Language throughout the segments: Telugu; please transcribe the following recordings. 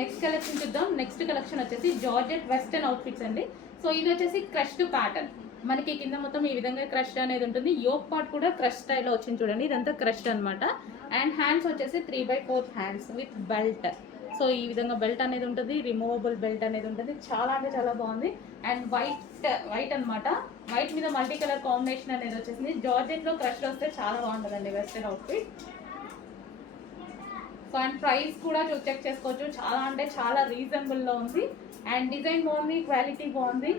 నెక్స్ట్ కలెక్షన్ చూద్దాం. నెక్స్ట్ కలెక్షన్ వచ్చేసి జార్జెట్ వెస్టర్న్ అవుట్ఫిట్స్ అండి. సో ఇది వచ్చేసి క్రష్డ్ ప్యాటర్న్. మనకి కింద మొత్తం ఈ విధంగా క్రష్డ్ అనేది ఉంటుంది. యోక్ పార్ట్ కూడా క్రష్ స్టైల్లో వచ్చింది చూడండి. ఇదంతా క్రష్డ్ అనమాట. అండ్ హ్యాండ్స్ వచ్చేసి 3/4 హ్యాండ్స్ విత్ బెల్ట్. సో ఈ విధంగా బెల్ట్ అనేది ఉంటుంది, రిమూవబుల్ బెల్ట్ అనేది ఉంటుంది. చాలా అంటే చాలా బాగుంది. అండ్ వైట్ అనమాట. వైట్ మీద మల్టీ కలర్ కాంబినేషన్ అనేది వచ్చేసింది. జార్జెట్లో క్రష్ వస్తే చాలా బాగుంటుందండి western outfit. So and price కూడా చెక్ చేసుకోవచ్చు. చాలా అంటే చాలా రీజనబుల్లో ఉంది. అండ్ డిజైన్ బాగుంది, క్వాలిటీ బాగుంది.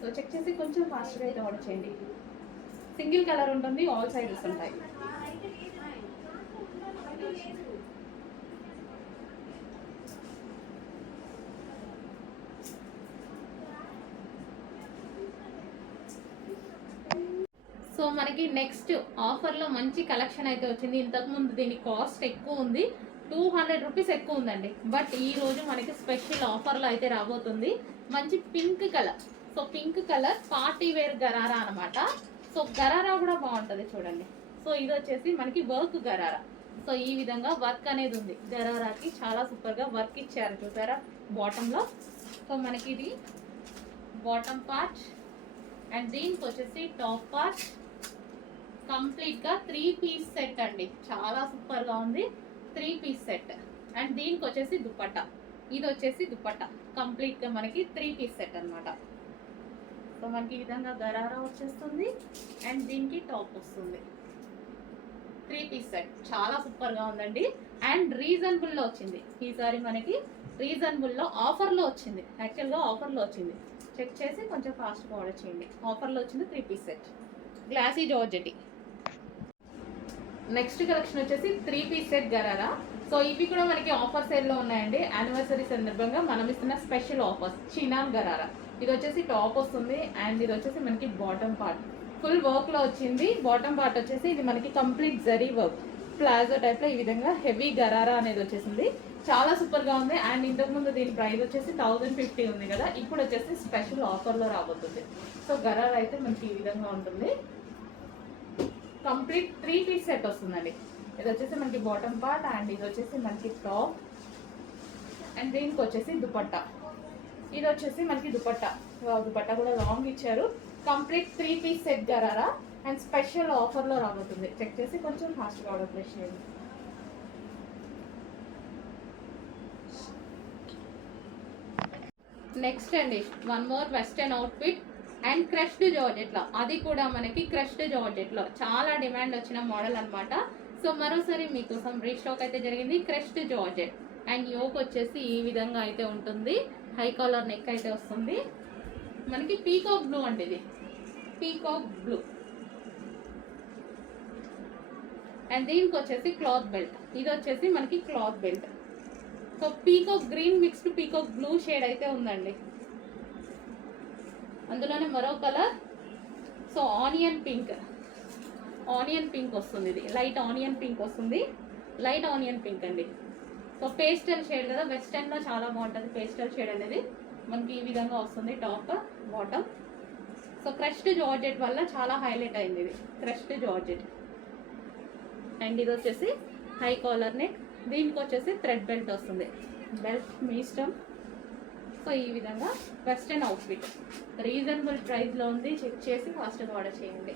సో చెక్ చేసి కొంచెం ఫాస్ట్గా అయితే ఆర్డర్ చేయండి. సింగిల్ కలర్ ఉంటుంది, ఆల్ సైజెస్ ఉంటాయి. సో మనకి నెక్స్ట్ ఆఫర్లో మంచి కలెక్షన్ అయితే వచ్చింది. ఇంతకుముందు దీని కాస్ట్ ఎక్కువ ఉంది, 200 రూపీస్ ఎక్కువ ఉందండి. బట్ ఈ రోజు మనకి స్పెషల్ ఆఫర్లో అయితే రాబోతుంది. మంచి pink colour. So pink colour party wear gharara అనమాట. సో గరారా కూడా బాగుంటుంది చూడండి. సో ఇది వచ్చేసి మనకి వర్క్ గరారా. సో ఈ విధంగా వర్క్ అనేది ఉంది గరారాకి. చాలా సూపర్గా వర్క్ ఇచ్చారు చూసారా బాటంలో. సో మనకి ఇది బాటమ్ పార్ట్ అండ్ దీనికి వచ్చేసి టాప్ పార్ట్. కంప్లీట్గా 3 పీస్ సెట్ అండి. చాలా సూపర్గా ఉంది. 3 పీస్ సెట్. అండ్ దీనికి వచ్చేసి దుపట్టా. ఇది వచ్చేసి దుపట్టా. కంప్లీట్గా మనకి 3 పీస్ సెట్ అనమాట. సో మనకి ఈ విధంగా గరారా వచ్చేస్తుంది అండ్ దీనికి టాప్ వస్తుంది. 3 పీస్ సెట్ చాలా సూపర్గా ఉందండి. అండ్ రీజనబుల్లో వచ్చింది ఈసారి. మనకి రీజనబుల్లో ఆఫర్లో వచ్చింది. యాక్చువల్గా ఆఫర్లో వచ్చింది. చెక్ చేసి కొంచెం ఫాస్ట్గా ఆర్డర్ చేయండి. ఆఫర్లో వచ్చింది 3 piece set. Glossy georgette. Next collection వచ్చేసి 3 పీస్ సెట్ గరారా. సో ఇవి కూడా మనకి ఆఫర్ సేల్లో ఉన్నాయండి. యానివర్సరీ సందర్భంగా మనం ఇస్తున్న స్పెషల్ ఆఫర్స్. చినాన్ గరారా. ఇది వచ్చేసి టాప్ వస్తుంది అండ్ ఇది వచ్చేసి మనకి బాటమ్ పార్ట్. ఫుల్ వర్క్లో వచ్చింది. బాటమ్ పార్ట్ వచ్చేసి ఇది మనకి కంప్లీట్ జరీ వర్క్ ప్లాజో టైప్లో ఈ విధంగా హెవీ గరారా అనేది వచ్చేసింది. చాలా సూపర్గా ఉంది. అండ్ ఇంతకుముందు దీని ప్రైస్ వచ్చేసి 1050 ఉంది కదా. ఇప్పుడు వచ్చేసి స్పెషల్ ఆఫర్లో రాబోతుంది. సో గరారా అయితే మనకి ఈ విధంగా ఉంటుంది. కంప్లీట్ 3 పీస్ సెట్ వస్తుందండి. ఇది వచ్చేసి మనకి బాటమ్ పార్ట్ అండ్ ఇది వచ్చేసి మనకి టాప్ అండ్ దీనికి వచ్చేసి దుపట్టా. ఇది వచ్చేసి మనకి దుపట్టా. దుపట్టా కూడా లాంగ్ ఇచ్చారు. Complete 3 piece set gharara and special ఆఫర్లో రాబోతుంది. చెక్ చేసి కొంచెం ఫాస్ట్గా ఆర్డర్ ప్లేస్ చేయండి. నెక్స్ట్ అండి one more western outfit and crushed జార్జెట్లో. అది కూడా మనకి క్రష్డ్ జార్జెట్లో చాలా డిమాండ్ వచ్చిన మోడల్ అనమాట. సో మరోసారి మీకోసం రీస్టాక్ అయితే జరిగింది. క్రష్డ్ జార్జెట్ అండ్ యోక్ వచ్చేసి ఈ విధంగా అయితే ఉంటుంది. హై కాలర్ నెక్ అయితే వస్తుంది. మనకి పీకాక్ బ్లూ అండి. ఇది పీకాక్ బ్లూ అండ్ దీనికి వచ్చేసి క్లాత్ బెల్ట్. ఇది వచ్చేసి మనకి cloth belt. So peacock green mixed peacock blue shade అయితే ఉందండి. అందులోనే మరో colour. So onion pink. Onion pink వస్తుంది. ఇది లైట్ ఆనియన్ పింక్ వస్తుంది. లైట్ ఆనియన్ పింక్ అండి. సో పేస్టల్ షేడ్ కదా. వెస్టర్న్లో చాలా బాగుంటుంది పేస్టల్ షేడ్ అనేది. మనకి ఈ విధంగా వస్తుంది top bottom. So crushed georgette వల్ల చాలా హైలైట్ అయింది ఇది క్రష్డ్ జార్జెట్. అండ్ ఇది వచ్చేసి హై కాలర్ నెక్. దీనికి వచ్చేసి థ్రెడ్ బెల్ట్ వస్తుంది. బెల్ట్ మీ ఇష్టం. సో ఈ విధంగా వెస్టర్న్ అవుట్ఫిట్ రీజనబుల్ ప్రైస్లో ఉంది. చెక్ చేసి ఫాస్ట్గా ఆర్డర్ చేయండి.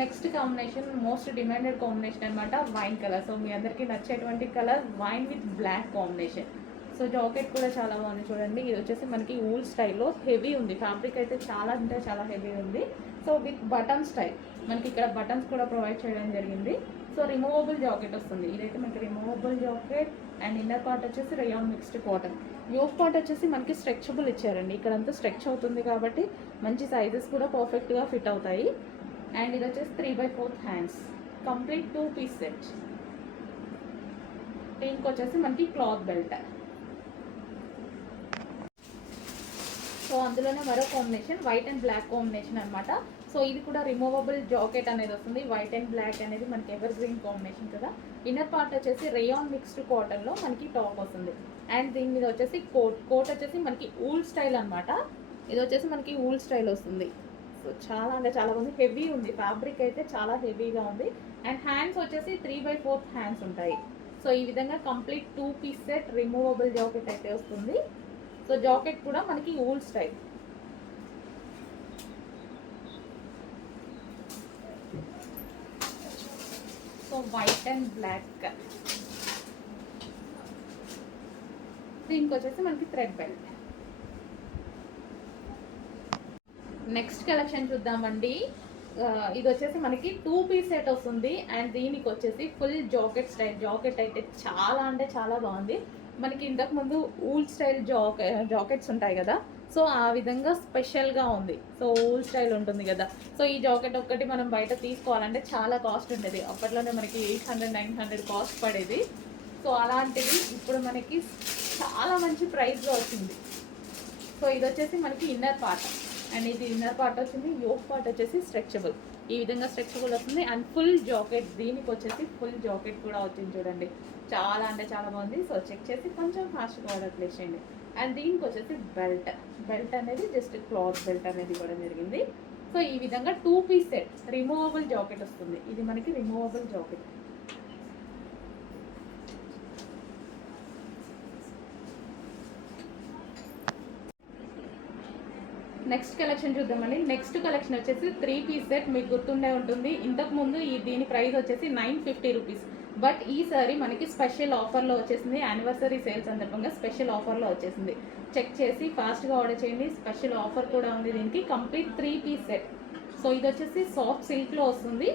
Next combination most demanded combination అనమాట. Wine colour. సో మీ అందరికీ నచ్చేటువంటి colour wine with black combination. So jacket కూడా చాలా బాగుంది చూడండి. ఇది వచ్చేసి మనకి ఊల్ స్టైల్లో హెవీ ఉంది. ఫ్యాబ్రిక్ అయితే చాలా అంటే చాలా హెవీ ఉంది. So with button style. మనకి ఇక్కడ బటన్స్ కూడా ప్రొవైడ్ చేయడం జరిగింది. సో రిమూవబుల్ జాకెట్ వస్తుంది. ఇదైతే మనకి removable jacket and inner part వచ్చేసి rayon mixed cotton. Yoke part వచ్చేసి మనకి స్ట్రెచబుల్ ఇచ్చారండి. ఇక్కడంతా స్ట్రెచ్ అవుతుంది కాబట్టి మంచి సైజెస్ కూడా పర్ఫెక్ట్గా ఫిట్ అవుతాయి. అండ్ ఇది వచ్చేసి 3/4 హ్యాండ్స్. Complete 2 piece set. దీనికి వచ్చేసి మనకి క్లాత్ బెల్ట్. సో అందులోనే మరో combination white and black combination అనమాట. సో ఇది కూడా రిమూవబుల్ జాకెట్ అనేది వస్తుంది. వైట్ అండ్ బ్లాక్ అనేది మనకి ఎవర్ గ్రీన్ కాంబినేషన్ కదా. ఇన్నర్ పార్ట్ వచ్చేసి రేయాన్ మిక్స్డ్ కాటన్లో మనకి టాప్ వస్తుంది. అండ్ దీని మీద వచ్చేసి కోట్ వచ్చేసి మనకి ఊల్ స్టైల్ అనమాట. ఇది వచ్చేసి మనకి ఊల్ స్టైల్ వస్తుంది. సో చాలా అంటే చాలా ఉంది. హెవీ ఉంది. ఫ్యాబ్రిక్ అయితే చాలా హెవీగా ఉంది. అండ్ హ్యాండ్స్ వచ్చేసి 3/4 హ్యాండ్స్ ఉంటాయి. సో ఈ విధంగా complete 2 piece set removable jacket అయితే వస్తుంది. సో జాకెట్ కూడా మనకి wool style. So white and black, దీనికి వచ్చేసి మనకి థ్రెడ్ బెల్ట్. నెక్స్ట్ కలెక్షన్ చూద్దామండి. ఇది వచ్చేసి మనకి 2 పీస్ సెట్ వస్తుంది అండ్ దీనికి వచ్చేసి ఫుల్ జాకెట్ స్టైల్. జాకెట్ అయితే చాలా అంటే చాలా బాగుంది. మనకి ఇంతకుముందు ఊల్ స్టైల్ జాకెట్స్ ఉంటాయి కదా, సో ఆ విధంగా స్పెషల్గా ఉంది. సో ఊల్ స్టైల్ ఉంటుంది కదా, సో ఈ జాకెట్ ఒక్కటి మనం బయట తీసుకోవాలంటే చాలా కాస్ట్ ఉంటుంది. అప్పట్లోనే మనకి 800-900 కాస్ట్ పడేది. సో అలాంటిది ఇప్పుడు మనకి చాలా మంచి ప్రైస్లో వచ్చింది. సో ఇది వచ్చేసి మనకి ఇన్నర్ పార్ట్ అండ్ ఇది ఇన్నర్ పార్ట్ వచ్చింది. యోక్ పార్ట్ వచ్చేసి స్ట్రెచబుల్, ఈ విధంగా స్ట్రెచబుల్ వస్తుంది. అండ్ ఫుల్ జాకెట్, దీనికి వచ్చేసి ఫుల్ జాకెట్ కూడా వచ్చింది చూడండి, చాలా అంటే చాలా బాగుంది. సో చెక్ చేసి కొంచెం ఫాస్ట్గా ఆర్డర్ ప్లేస్ చేయండి. అండ్ దీనికి వచ్చేసి బెల్ట్ అనేది జస్ట్ క్లాత్ బెల్ట్ అనేది కూడా జరిగింది. సో ఈ విధంగా 2 పీస్ సెట్ రిమూవబుల్ జాకెట్ వస్తుంది. ఇది మనకి రిమూవబుల్ జాకెట్. నెక్స్ట్ కలెక్షన్ చూద్దామండి. నెక్స్ట్ కలెక్షన్ వచ్చేసి 3 పీస్ సెట్. మీకు గుర్తుండే ఉంటుంది, ఇంతకుముందు దీని ప్రైస్ వచ్చేసి 950 రూపీస్. బట్ ఈసారి మనకి స్పెషల్ ఆఫర్లో వచ్చేసింది. యానివర్సరీ సేల్ సందర్భంగా స్పెషల్ ఆఫర్లో వచ్చేసింది. చెక్ చేసి ఫాస్ట్గా ఆర్డర్ చేయండి. స్పెషల్ ఆఫర్ కూడా ఉంది దీనికి. Complete 3 piece set. సో ఇది వచ్చేసి సాఫ్ట్ సిల్క్లో వస్తుంది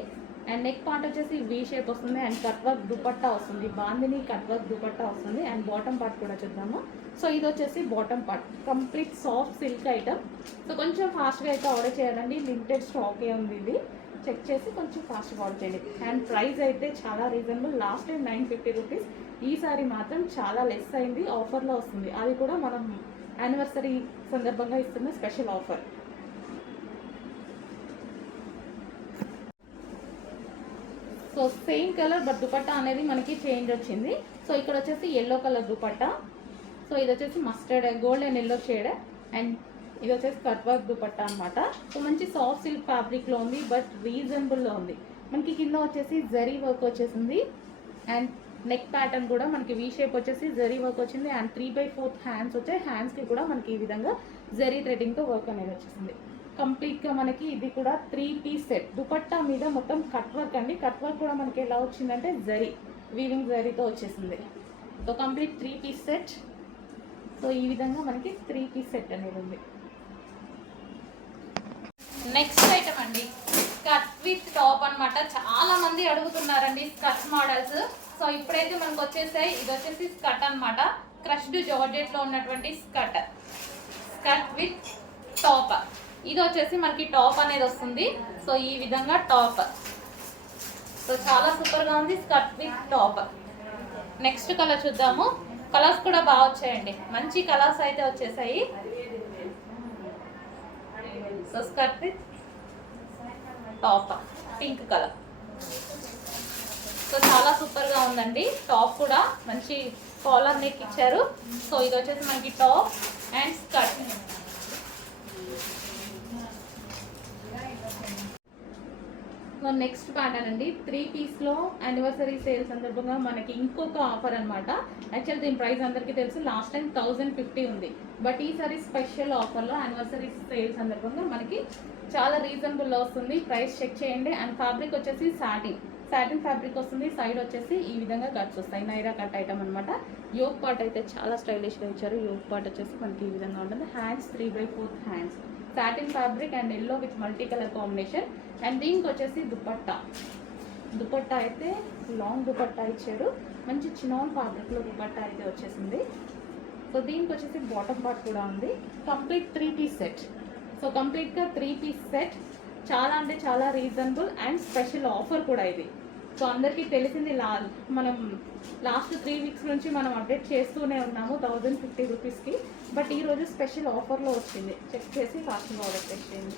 అండ్ నెక్ పార్ట్ వచ్చేసి వీ షేప్ వస్తుంది అండ్ కట్ వర్క్ దుపట్టా వస్తుంది. బాందిని కట్ వర్క్ దుపట్టా వస్తుంది అండ్ బాటమ్ పార్ట్ కూడా చూద్దాము. సో ఇది వచ్చేసి bottom part, complete soft silk item. So కొంచెం ఫాస్ట్గా అయితే ఆర్డర్ చేయాలండి, లిమిటెడ్ స్టాకే ఉంది. ఇది చెక్ చేసి కొంచెం ఫాస్ట్గా ఆర్డర్ చేయండి. అండ్ ప్రైస్ అయితే చాలా రీజనబుల్. లాస్ట్ టైం 950 రూపీస్, ఈసారి మాత్రం చాలా లెస్ అయింది. ఆఫర్లో వస్తుంది, అది కూడా మనం యానివర్సరీ సందర్భంగా ఇస్తున్న special offer. So same colour but dupatta అనేది మనకి చేంజ్ వచ్చింది. సో ఇక్కడ వచ్చేసి ఎల్లో కలర్ దుపట్టా. సో ఇది వచ్చేసి mustard gold and yellow shade and ఇది వచ్చేసి కట్ వర్క్ దుపట్టా అనమాట. సో మంచి సాఫ్ట్ సిల్క్ ఫ్యాబ్రిక్లో ఉంది బట్ రీజనబుల్లో ఉంది. మనకి కింద వచ్చేసి జరీ వర్క్ వచ్చేసింది అండ్ నెక్ ప్యాటర్న్ కూడా మనకి వీ షేప్ వచ్చేసి జరీ వర్క్ వచ్చింది అండ్ 3/4 హ్యాండ్స్ వచ్చాయి. హ్యాండ్స్కి కూడా మనకి ఈ విధంగా జరీ థ్రెడింగ్తో వర్క్ అనేది వచ్చేసింది. కంప్లీట్గా మనకి ఇది కూడా 3 పీస్ సెట్. దుపట్టా మీద మొత్తం కట్ వర్క్ అండి. కట్ వర్క్ కూడా మనకి ఎలా వచ్చిందంటే జరీ, వీవింగ్ జరీతో వచ్చేసింది. So complete 3 piece set. So ఈ విధంగా మనకి 3 పీస్ సెట్ అనేది ఉంది. నెక్స్ట్ ఐటమ్ అండి, స్కర్ట్ విత్ టాప్ అనమాట. చాలా మంది అడుగుతున్నారండి స్కర్ట్ మోడల్స్. సో ఇప్పుడైతే మనకు వచ్చేసాయి. ఇది వచ్చేసి స్కర్ట్ అనమాట, క్రష్డ్ జార్జెట్లో ఉన్నటువంటి స్కర్ట్ విత్ టాప్. ఇది వచ్చేసి మనకి టాప్ అనేది వస్తుంది. సో ఈ విధంగా టాప్. సో చాలా సూపర్గా ఉంది skirt with top. Next colour చూద్దాము. కలర్స్ కూడా బాగా వచ్చాయండి, మంచి కలర్స్ అయితే వచ్చేసాయి. So skirt with top pink colour. So చాలా సూపర్గా ఉందండి. టాప్ కూడా మంచి కాలర్ నెక్ ఇచ్చారు. సో ఇది వచ్చేసి మనకి top and skirt. So next pattern అండి, 3 పీస్లో యానివర్సరీ సేల్ సందర్భంగా మనకి ఇంకొక ఆఫర్ అనమాట. యాక్చువల్ దీని ప్రైస్ అందరికీ తెలుసు, లాస్ట్ టైం 1050 ఉంది. బట్ ఈసారి స్పెషల్ ఆఫర్లో యానివర్సరీ సేల్ సందర్భంగా మనకి చాలా రీజనబుల్లో వస్తుంది. ప్రైస్ చెక్ చేయండి. అండ్ ఫ్యాబ్రిక్ వచ్చేసి సాటిన్ ఫ్యాబ్రిక్ వస్తుంది. సైడ్ వచ్చేసి ఈ విధంగా కట్స్ వస్తాయి, నైరా కట్ ఐటమ్ అనమాట. యోక్ పార్ట్ అయితే చాలా స్టైలిష్గా ఇచ్చారు. యోక్ పార్ట్ వచ్చేసి మనకి ఈ విధంగా ఉంటుంది. Hands 3/4 hands, satin fabric and yellow with multi colour combination. And దీనికి వచ్చేసి దుపట్టా అయితే లాంగ్ దుపట్టా ఇచ్చారు. మంచి చినాన్ ఫ్యాబ్రిక్లో దుపట్టా అయితే వచ్చేసింది. సో దీనికి వచ్చేసి బాటమ్ పార్ట్ కూడా ఉంది. Complete 3 piece set. సో కంప్లీట్గా 3 పీస్ సెట్. చాలా అంటే చాలా రీజనబుల్ అండ్ స్పెషల్ ఆఫర్ కూడా ఇది. సో అందరికీ తెలిసింది, మనం లాస్ట్ 3 వీక్స్ నుంచి మనం అప్డేట్ చేస్తూనే ఉన్నాము 1050 రూపీస్కి. బట్ ఈరోజు స్పెషల్ ఆఫర్లో వచ్చింది. చెక్ చేసి ఫాస్ట్గా ఆర్డర్ చేయండి.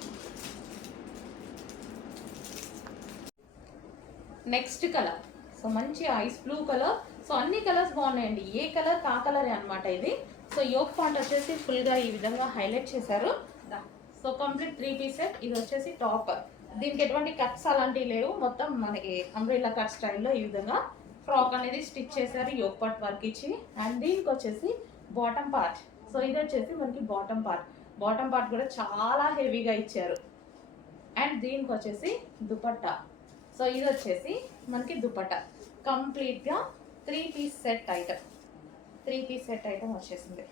నెక్స్ట్ కలర్, సో మంచి ఐస్ బ్లూ కలర్. సో అన్ని కలర్స్ బాగున్నాయండి, ఏ కలర్ కా కలరే అనమాట ఇది. సో యోక్ పాయింట్ వచ్చేసి ఫుల్గా ఈ విధంగా హైలైట్ చేశారు. So complete 3 piece set. ఇది వచ్చేసి టాప్, దీనికి ఎటువంటి కట్స్ అలాంటివి లేవు, మొత్తం మనకి అంబ్రెల్లా కట్ స్టైల్లో ఈ విధంగా ఫ్రాక్ అనేది స్టిచ్ చేశారు యోక్ పార్ట్ వర్క్ ఇచ్చి. అండ్ దీనికి వచ్చేసి బాటమ్ పార్ట్. సో ఇది వచ్చేసి మనకి బాటమ్ పార్ట్ కూడా చాలా హెవీగా ఇచ్చారు. అండ్ దీనికి వచ్చేసి దుపట్టా. సో ఇది వచ్చేసి మనకి దుపట్టా కంప్లీట్గా 3 పీస్ సెట్ ఐటమ్ వచ్చేసింది.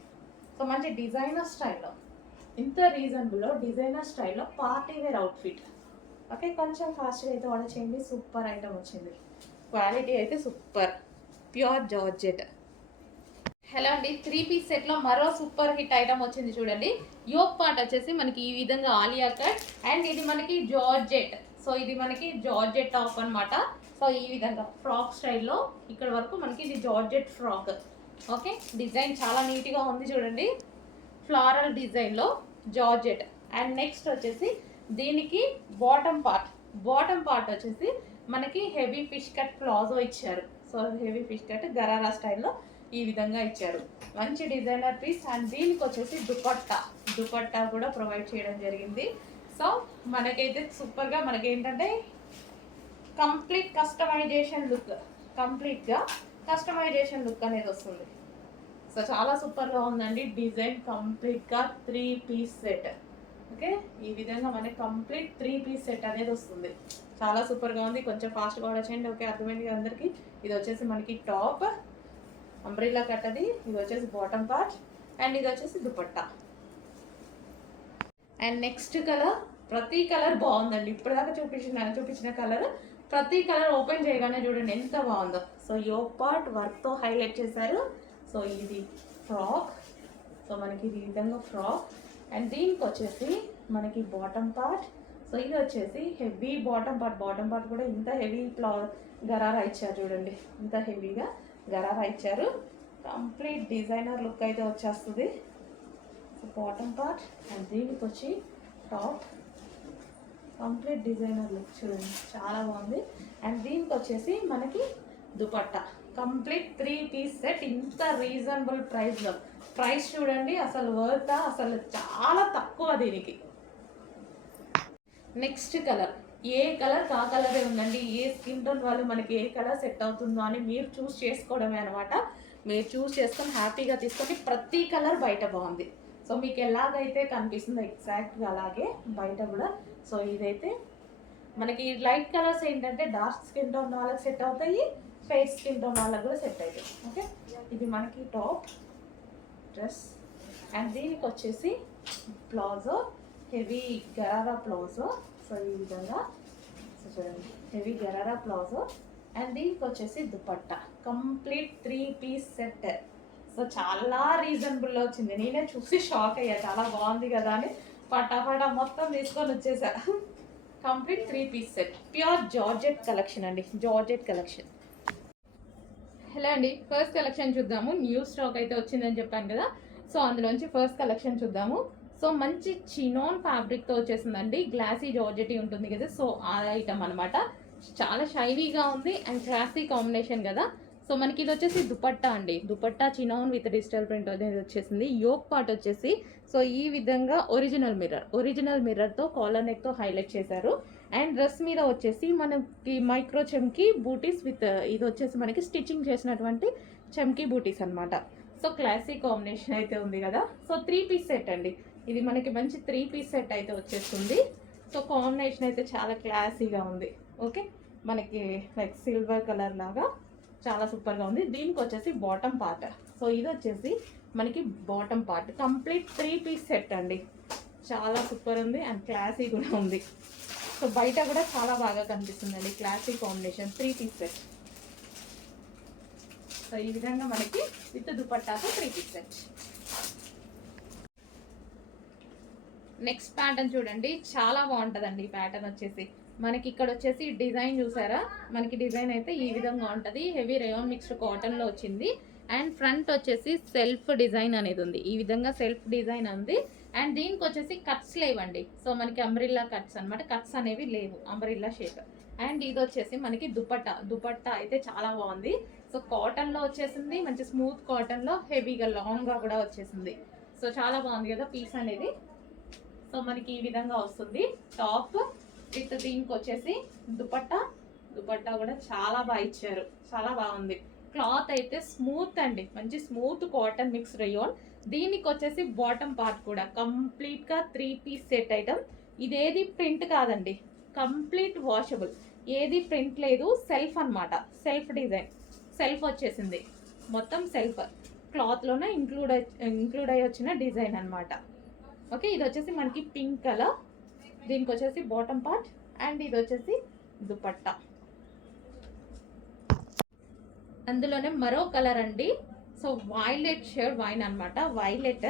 సో మంచి డిజైనర్ స్టైల్లో, ఇంత రీజనబుల్లో డిజైనర్ స్టైల్లో పార్టీ వేర్ అవుట్ఫిట్. ఓకే, కొంచెం ఫాస్ట్గా అయితే ఆర్డర్ చేయండి. సూపర్ ఐటమ్ వచ్చింది, క్వాలిటీ అయితే సూపర్, ప్యూర్ జార్జెట్. హలో అండి, 3 పీస్ సెట్లో మరో సూపర్ హిట్ ఐటమ్ వచ్చింది చూడండి. యోక్ పార్ట్ వచ్చేసి మనకి ఈ విధంగా ఆలియా కట్. అండ్ ఇది మనకి జార్జెట్. సో ఇది మనకి జార్జెట్ టాప్ అనమాట. సో ఈ విధంగా ఫ్రాక్ స్టైల్లో ఇక్కడ వరకు మనకి ఇది జార్జెట్ ఫ్రాక్. ఓకే, డిజైన్ చాలా నీట్గా ఉంది చూడండి, ఫ్లారల్ డిజైన్లో జార్జెట్. అండ్ నెక్స్ట్ వచ్చేసి దీనికి బాటమ్ పార్ట్ వచ్చేసి మనకి హెవీ ఫిష్ కట్ ప్లాజో ఇచ్చారు. So heavy fish cut gharara స్టైల్లో ఈ విధంగా ఇచ్చారు, మంచి డిజైనర్ పీస్. అండ్ దీనికి వచ్చేసి దుపట్టా కూడా ప్రొవైడ్ చేయడం జరిగింది. సో మనకైతే సూపర్గా మనకి ఏంటంటే కంప్లీట్గా కస్టమైజేషన్ లుక్ అనేది వస్తుంది. సో చాలా సూపర్గా ఉందండి డిజైన్, కంప్లీట్గా 3 పీస్ సెట్. ఓకే, ఈ విధంగా మనకి కంప్లీట్ 3 పీస్ సెట్ అనేది వస్తుంది, చాలా సూపర్గా ఉంది. కొంచెం ఫాస్ట్గా ఆర్డర్ చేయండి. ఓకే, అర్థమైంది అందరికీ. ఇది వచ్చేసి మనకి టాప్ అంబ్రెల్లా కట్, అది ఇది వచ్చేసి బాటమ్ పార్ట్, అండ్ ఇది వచ్చేసి దుపట్టా. అండ్ నెక్స్ట్ కలర్, ప్రతి కలర్ బాగుందండి. ఇప్పటిదాకా చూపించిన కలర్, ప్రతి కలర్ ఓపెన్ చేయగానే చూడండి ఎంత బాగుందో. సో యోక్ పార్ట్ వర్క్తో హైలైట్ చేశారు. సో ఇది ఫ్రాక్. సో మనకి ఇది విధంగా ఫ్రాక్. అండ్ దీనికి వచ్చేసి మనకి బాటమ్ పార్ట్. సో ఇది వచ్చేసి హెవీ బాటమ్ పార్ట్ కూడా ఇంత హెవీ గరారా ఇచ్చారు చూడండి, ఇంత హెవీగా గరారా ఇచ్చారు. కంప్లీట్ డిజైనర్ లుక్ అయితే వచ్చేస్తుంది. సో బాటమ్ పార్ట్ అండ్ దీనికి వచ్చి టాప్, కంప్లీట్ డిజైనర్ లుక్ చూడండి, చాలా బాగుంది. అండ్ దీనికి వచ్చేసి మనకి దుపట్టా, కంప్లీట్ 3 పీస్ సెట్, ఇంత రీజనబుల్ ప్రైస్లో. ప్రైస్ చూడండి అసలు వర్తా, అసలు చాలా తక్కువ దీనికి. నెక్స్ట్ కలర్, ఏ కలర్ కా కలరే ఉందండి. ఏ స్కిన్ టోన్ వాళ్ళు మనకి ఏ కలర్ సెట్ అవుతుందో అని మీరు చూస్ చేసుకోవడమే అనమాట. మీరు చూస్ చేసుకొని హ్యాపీగా తీసుకొని, ప్రతి కలర్ బయట బాగుంది. సో మీకు ఎలాగైతే కనిపిస్తుందో ఎగ్జాక్ట్గా అలాగే బయట కూడా. సో ఇదైతే మనకి లైట్ కలర్స్ ఏంటంటే డార్క్ స్కిన్ టోన్ వాళ్ళకి సెట్ అవుతాయి, ఫేస్ స్కిన్ టోన్ వాళ్ళకి కూడా సెట్ అవుతాయి. ఓకే, ఇది మనకి టాప్ డ్రెస్. అండ్ దీనికి వచ్చేసి palazzo, heavy gharara palazzo. So ఈ విధంగా సో చూడండి, హెవీ గరారా ప్లాజో. అండ్ దీనికి వచ్చేసి dupatta, complete 3 piece set. So చాలా రీజనబుల్లో వచ్చింది, నేనే చూసి షాక్ అయ్యా, చాలా బాగుంది కదా అని పటాపటా మొత్తం తీసుకొని వచ్చేసా. Complete 3 piece set, pure georgette collection అండి, జార్జెట్ కలెక్షన్. హలో అండి, ఫస్ట్ కలెక్షన్ చూద్దాము. న్యూ స్టాక్ అయితే వచ్చిందని చెప్పాను కదా. సో అందులోంచి ఫస్ట్ కలెక్షన్ చూద్దాము. సో మంచి చినోన్ ఫ్యాబ్రిక్తో వచ్చేసిందండి, గ్లాసీ జార్జెట్ ఉంటుంది కదా. సో ఆ ఐటమ్ అనమాట, చాలా షైనీగా ఉంది అండ్ క్లాసీ కాంబినేషన్ కదా. సో మనకి ఇది వచ్చేసి దుపట్టా అండి, dupatta chinon with digital print అనేది వచ్చేసింది. యోక్ పార్ట్ వచ్చేసి సో ఈ విధంగా ఒరిజినల్ మిర్రర్తో కాలర్ నెక్తో హైలైట్ చేశారు. అండ్ డ్రెస్ మీద వచ్చేసి మనకి మైక్రో చెమ్కీ బూటీస్ విత్ ఇది వచ్చేసి మనకి స్టిచ్చింగ్ చేసినటువంటి చెమ్కీ బూటీస్ అనమాట. సో క్లాసీ కాంబినేషన్ అయితే ఉంది కదా. సో 3 పీస్ సెట్ అండి, ఇది మనకి మంచి 3 పీస్ సెట్ అయితే వచ్చేస్తుంది. సో కాంబినేషన్ అయితే చాలా క్లాసీగా ఉంది. ఓకే, మనకి లైక్ సిల్వర్ కలర్ లాగా చాలా సూపర్గా ఉంది. దీనికి వచ్చేసి బాటమ్ పార్ట్. సో ఇది వచ్చేసి మనకి bottom part, complete 3 piece set అండి, చాలా సూపర్ ఉంది అండ్ క్లాసీ కూడా ఉంది. సో బయట కూడా చాలా బాగా కనిపిస్తుందండి, classy combination 3 piece set. So ఈ విధంగా మనకి విత్ దుపట్టాతో 3 పీస్ సెట్. నెక్స్ట్ ప్యాటర్న్ చూడండి, చాలా బాగుంటుందండి ఈ ప్యాటర్న్ వచ్చేసి. మనకి ఇక్కడ వచ్చేసి డిజైన్ చూసారా, మనకి డిజైన్ అయితే ఈ విధంగా ఉంటుంది, హెవీ రేయాన్ మిక్స్డ్ కాటన్లో వచ్చింది. అండ్ ఫ్రంట్ వచ్చేసి సెల్ఫ్ డిజైన్ అనేది ఉంది, ఈ విధంగా సెల్ఫ్ డిజైన్ ఉంది. అండ్ దీనికి వచ్చేసి కట్స్ లేవండి. సో మనకి అంబ్రిల్లా కట్స్ అనమాట, కట్స్ అనేవి లేవు, అంబ్రిల్లా షేప్. అండ్ ఇది వచ్చేసి మనకి దుపట్టా అయితే చాలా బాగుంది. సో కాటన్లో వచ్చేసింది, మంచి స్మూత్ కాటన్లో హెవీగా లాంగ్గా కూడా వచ్చేసింది. సో చాలా బాగుంది కదా పీస్ అనేది. సో మనకి ఈ విధంగా వస్తుంది టాప్. విత్ దీనికి వచ్చేసి దుపట్టా. దుపట్టా కూడా చాలా బాగా ఇచ్చారు, చాలా బాగుంది. క్లాత్ అయితే స్మూత్ అండి, మంచి స్మూత్ కాటన్ మిక్స్ రేయాన్. దీనికి వచ్చేసి బాటమ్ పార్ట్ కూడా కంప్లీట్ గా 3 పీస్ సెట్ ఐటమ్. ఇదేది ప్రింట్ కాదండి, కంప్లీట్ వాషబుల్, ఏది ప్రింట్ లేదు, సెల్ఫ్ అన్నమాట. సెల్ఫ్ డిజైన్, సెల్ఫ్ వచ్చేసింది, మొత్తం సెల్ఫ్ క్లాత్ లోనే ఇంక్లూడ్ అయ్యి వచ్చిన డిజైన్ అన్నమాట. ఓకే, ఇది వచ్చేసి మనకి పింక్ కలర్. దీనికి వచ్చేసి బాటమ్ పార్ట్ అండ్ ఇది వచ్చేసి దుపట్టా. అందులోనే మరో కలర్ అండి. సో వైలెట్ షేడ్ వైన్ అన్నమాట, వైలెట్.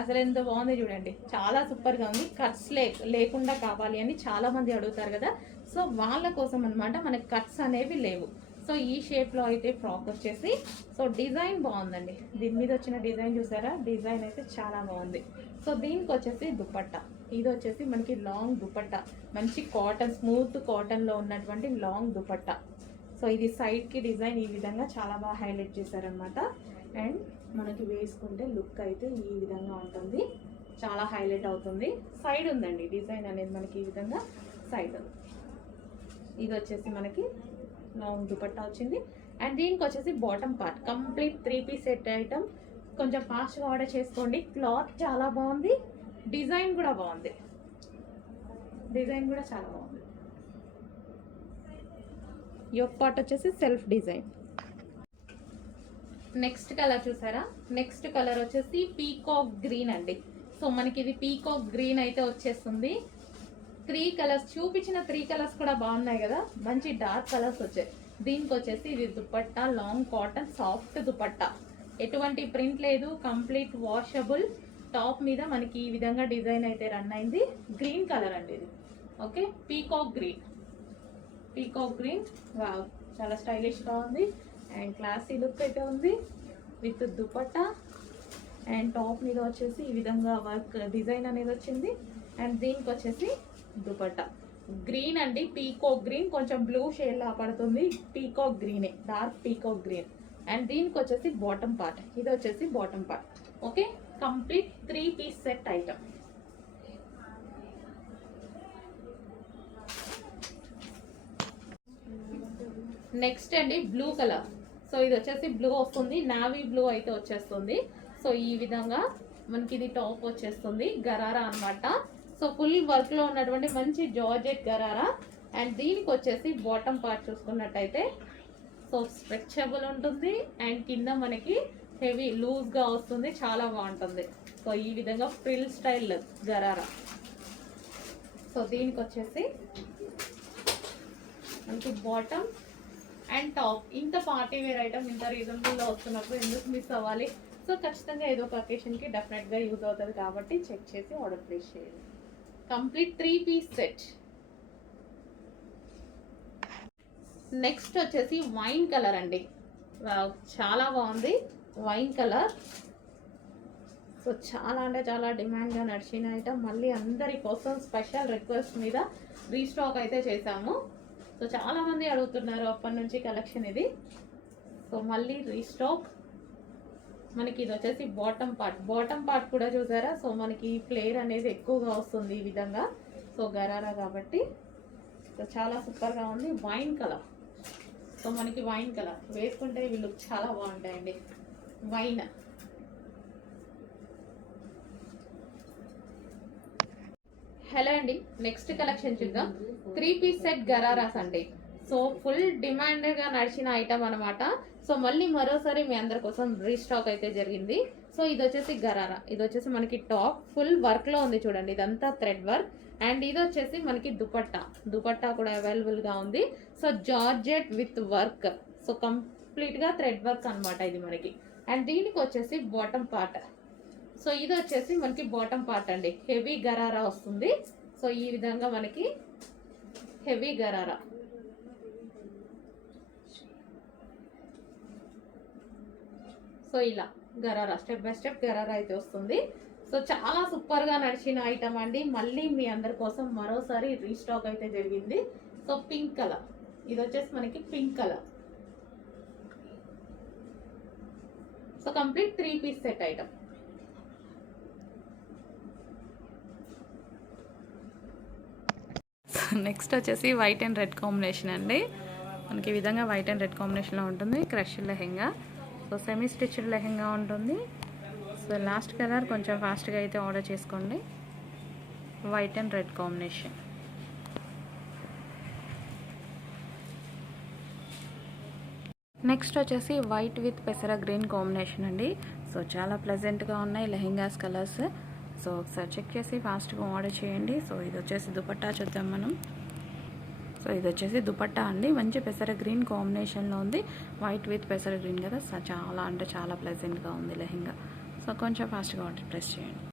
అసలు ఎంత బాగుంది చూడండి, చాలా సూపర్ గా ఉంది. కట్స్ లేకుండా కావాలి అని చాలా మంది అడుగుతారు కదా, సో వాళ్ళ కోసం అన్నమాట. మనకి కట్స్ అనేవి లేవు. సో ఈ షేప్ లో అయితే ఫ్రాక్ వచ్చేసి, సో డిజైన్ బాగుందండి. దీని మీద వచ్చిన డిజైన్ చూసారా, డిజైన్ అయితే చాలా బాగుంది. సో దీనికి వచ్చేసి దుపట్టా. ఇది వచ్చేసి మనకి లాంగ్ దుపట్టా, మంచి కాటన్, స్మూత్ కాటన్ లో ఉన్నటువంటి లాంగ్ దుపట్టా. సో ఇది సైడ్ కి డిజైన్ ఈ విధంగా చాలా బాగా హైలైట్ చేశారనమాట. అండ్ మనకి వేసుకుంటే లుక్ అయితే ఈ విధంగా ఉంటుంది, చాలా హైలైట్ అవుతుంది. సైడ్ ఉందండి డిజైన్ అనేది మనకి ఈ విధంగా సైడ్ ఉంది. ఇది వచ్చేసి మనకి లాంగ్ దుపట్టా వచ్చింది. అండ్ దీనికి వచ్చేసి bottom part complete 3 piece set item. కొంచెం ఫాస్ట్గా ఆర్డర్ చేసుకోండి. క్లాత్ చాలా బాగుంది, డిజైన్ కూడా బాగుంది, డిజైన్ కూడా చాలా బాగుంది. యోక్ పార్ట్ వచ్చేసి సెల్ఫ్ డిజైన్. నెక్స్ట్ కలర్ చూసారా, నెక్స్ట్ కలర్ వచ్చేసి పీకాక్ గ్రీన్ అండి. సో మనకి ఇది పీకాక్ గ్రీన్ అయితే వచ్చేస్తుంది. 3 కలర్స్ చూపించిన 3 కలర్స్ కూడా బాగున్నాయి కదా, మంచి డార్క్ కలర్స్ వచ్చాయి. దీనికి వచ్చేసి ఇది dupatta, long cotton soft dupatta, ఎటువంటి ప్రింట్ లేదు, కంప్లీట్ వాషబుల్. టాప్ మీద మనకి ఈ విధంగా డిజైన్ అయితే రన్ అయింది. గ్రీన్ కలర్ అండి ఇది. Okay, peacock green, peacock green. Wow, చాలా స్టైలిష్గా ఉంది అండ్ క్లాసీ లుక్ అయితే ఉంది విత్ దుపట్టా. అండ్ టాప్ మీద వచ్చేసి ఈ విధంగా వర్క్ డిజైన్ అనేది వచ్చింది. అండ్ దీనికి వచ్చేసి దుపట్టా గ్రీన్ అండి, పీకాక్ గ్రీన్, కొంచెం బ్లూ షేడ్ లా పడుతుంది. పీకాక్ గ్రీనే, డార్క్ పీకాక్ గ్రీన్. అండ్ దీనికి వచ్చేసి బాటమ్ పార్ట్, ఇది వచ్చేసి bottom part. Okay, complete 3 piece set item. Next అండి బ్లూ కలర్. సో ఇది వచ్చేసి బ్లూ వస్తుంది, నావీ బ్లూ అయితే వచ్చేస్తుంది. సో ఈ విధంగా మనకి ఇది టాప్ వచ్చేస్తుంది, గరారా అన్నమాట. సో ఫుల్ వర్క్ లో ఉన్నటువంటి మంచి జార్జెట్ గరారా. అండ్ దీనికి వచ్చేసి బాటమ్ పార్ట్ చూసుకున్నట్టయితే సో స్ట్రెచబుల్ ఉంటుంది అండ్ కింద మనకి హెవీ లూజ్ గా వస్తుంది, చాలా బాగుంటుంది. సో ఈ విధంగా ఫ్రిల్ స్టైల్ గరారా. సో దీనికి వచ్చేసి మనకి బాటమ్ అండ్ టాప్. ఇంత పార్టీ వేర్ ఐటమ్ ఇంత రీజనబుల్లో వస్తున్నప్పుడు ఎందుకు మిస్ అవ్వాలి? సో ఖచ్చితంగా ఏదో ఒక అకేషన్కి డెఫినెట్గా యూజ్ అవుతుంది కాబట్టి చెక్ చేసి ఆర్డర్ ప్లేస్ చేయండి. Complete 3 piece set. నెక్స్ట్ వచ్చేసి వైన్ కలర్ అండి. చాలా బాగుంది వైన్ కలర్. సో చాలా అంటే చాలా డిమాండ్గా నడిచిన ఐటమ్. మళ్ళీ అందరి కోసం స్పెషల్ రిక్వెస్ట్ మీద రీస్టాక్ అయితే చేశాము. సో చాలా మంది అడుగుతున్నారు అప్పటి నుంచి కలెక్షన్ ఇది. సో మళ్ళీ రీస్టాక్. మనకి ఇది వచ్చేసి బాటమ్ పార్ట్, బాటమ్ పార్ట్ కూడా చూసారా. సో మనకి ఫ్లేర్ అనేది ఎక్కువగా వస్తుంది ఈ విధంగా. సో గరారా కాబట్టి సో చాలా సూపర్గా ఉంది. Wine colour. సో మనకి వైన్ కలర్ వేసుకుంటే ఇవి లుక్ చాలా బాగుంటాయండి. వైన్. హలో అండి, నెక్స్ట్ కలెక్షన్ చూద్దాం. 3 పీస్ సెట్ గరారాస్ అండి. సో ఫుల్ డిమాండ్గా నడిచిన ఐటమ్ అనమాట. సో మళ్ళీ మరోసారి మీ అందరి కోసం రీస్టాక్ అయితే జరిగింది. సో ఇది వచ్చేసి గరారా, ఇది వచ్చేసి మనకి టాప్ ఫుల్ వర్క్లో ఉంది చూడండి, ఇదంతా థ్రెడ్ వర్క్. అండ్ ఇది వచ్చేసి మనకి దుపట్టా, దుపట్టా కూడా అవైలబుల్గా ఉంది. So georgette with work, so కంప్లీట్గా థ్రెడ్ వర్క్ అనమాట ఇది మనకి. అండ్ దీనికి వచ్చేసి బాటమ్ పార్ట్. సో ఇది వచ్చేసి మనకి బాటమ్ పార్ట్ అండి, హెవీ గరారా వస్తుంది. సో ఈ విధంగా మనకి హెవీ గరారా. సో ఇలా gharara step by step gharara అయితే వస్తుంది. సో చాలా సూపర్గా నడిచిన ఐటమ్ అండి. మళ్ళీ మీ అందరి కోసం మరోసారి రీస్టాక్ అయితే జరిగింది. సో పింక్ కలర్, ఇది వచ్చేసి మనకి pink colour. So complete 3 piece set item. Next వచ్చేసి వైట్ అండ్ రెడ్ కాంబినేషన్ అండి. మనకి ఈ విధంగా వైట్ అండ్ రెడ్ కాంబినేషన్లో ఉంటుంది. Crush lehenga, so semi stitched lehenga ఉంటుంది. సో లాస్ట్ కలర్ కొంచెం ఫాస్ట్గా అయితే ఆర్డర్ చేసుకోండి. White and red combination. Next వచ్చేసి వైట్ విత్ పెసర గ్రీన్ కాంబినేషన్ అండి. సో చాలా ప్లెజెంట్గా ఉన్నాయి లెహెంగాస్ కలర్స్. సో ఒకసారి చెక్ చేసి ఫాస్ట్గా ఆర్డర్ చేయండి. సో ఇది వచ్చేసి దుపట్టా చూద్దాం మనం. సో ఇది వచ్చేసి దుపట్టా అండి, మంచి పెసర గ్రీన్ కాంబినేషన్లో ఉంది. వైట్ విత్ పెసర గ్రీన్ కదా, సో చాలా అంటే చాలా ప్లెజెంట్గా ఉంది లెహెంగా. సో కొంచెం ఫాస్ట్గా ఆర్డర్ ప్రెస్ చేయండి.